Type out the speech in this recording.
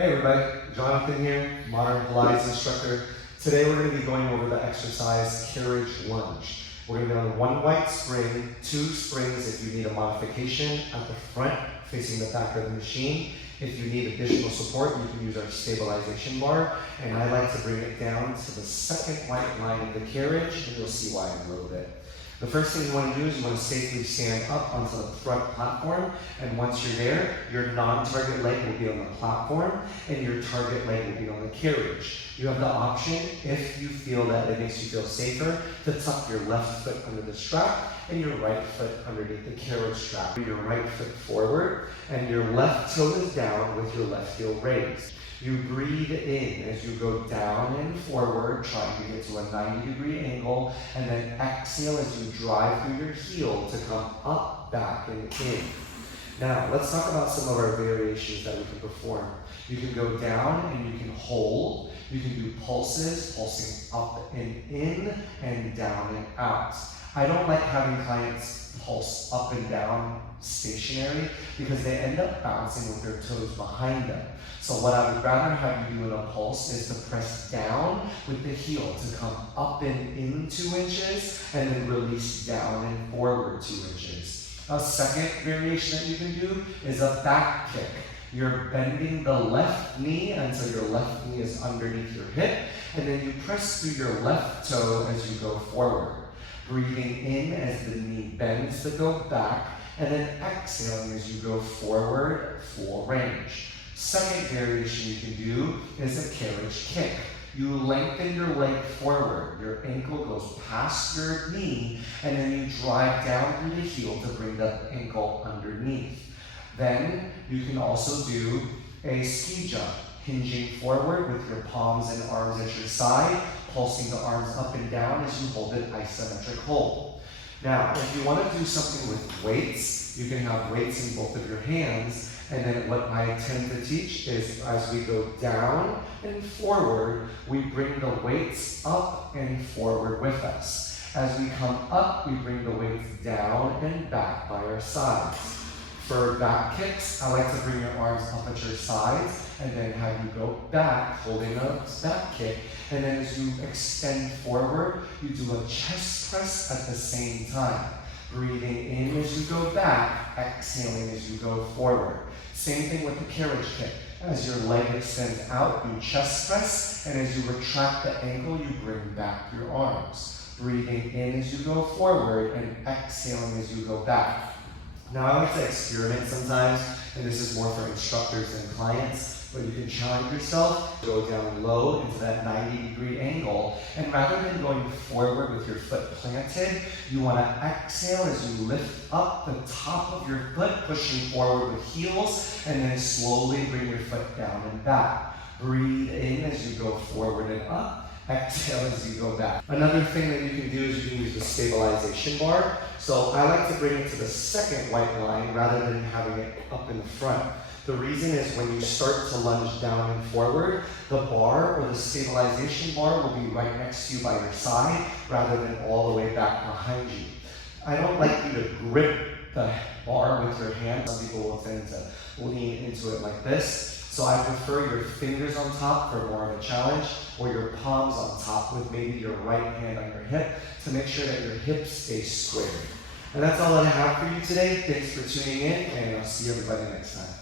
Hey everybody, Jonathan here, modern Pilates instructor. Today we're going to be going over the exercise Carriage Lunge. We're going to be on one white spring, two springs if you need a modification at the front facing the back of the machine. If you need additional support, you can use our stabilization bar, and I like to bring it down to the second white line of the carriage, and you'll see why in a little bit. The first thing you want to do is you want to safely stand up onto the front platform, and once you're there, your non-target leg will be on the platform, and your target leg will be on the carriage. You have the option, if you feel that it makes you feel safer, to tuck your left foot under the strap and your right foot underneath the carriage strap. Your right foot forward, and your left toe is down with your left heel raised. You breathe in as you go down and forward, trying to get to a 90-degree angle, and then exhale as you drive through your heel to come up, back, and in. Now, let's talk about some of our variations that we can perform. You can go down and you can hold. You can do pulses, pulsing up and in, and down and out. I don't like having clients pulse up and down stationary because they end up bouncing with their toes behind them. So what I would rather have you do in a pulse is to press down with the heel to come up and in 2 inches and then release down and forward 2 inches. A second variation that you can do is a back kick. You're bending the left knee until your left knee is underneath your hip, and then you press through your left toe as you go forward. Breathing in as the knee bends to go back, and then exhaling as you go forward, full range. Second variation you can do is a carriage kick. You lengthen your leg forward, your ankle goes past your knee, and then you drive down through the heel to bring the ankle underneath. Then you can also do a ski jump, hinging forward with your palms and arms at your side, pulsing the arms up and down as you hold an isometric hold. Now, if you want to do something with weights, you can have weights in both of your hands, and then what I tend to teach is as we go down and forward, we bring the weights up and forward with us. As we come up, we bring the weights down and back by our sides. For back kicks, I like to bring your arms up at your sides and then have you go back, holding a back kick. And then as you extend forward, you do a chest press at the same time. Breathing in as you go back, exhaling as you go forward. Same thing with the carriage kick. As your leg extends out, you chest press, and as you retract the ankle, you bring back your arms. Breathing in as you go forward and exhaling as you go back. Now, I like to experiment sometimes, and this is more for instructors than clients, but you can challenge yourself, go down low into that 90-degree angle, and rather than going forward with your foot planted, you want to exhale as you lift up the top of your foot, pushing forward with heels, and then slowly bring your foot down and back. Breathe in as you go forward and up. Exhale as you go back. Another thing that you can do is you can use the stabilization bar. So I like to bring it to the second white line rather than having it up in the front. The reason is when you start to lunge down and forward, the bar or the stabilization bar will be right next to you by your side rather than all the way back behind you. I don't like you to grip the bar with your hand. Some people will tend to lean into it like this. So I prefer your fingers on top for more of a challenge, or your palms on top with maybe your right hand on your hip to make sure that your hips stay squared. And that's all that I have for you today. Thanks for tuning in, and I'll see everybody next time.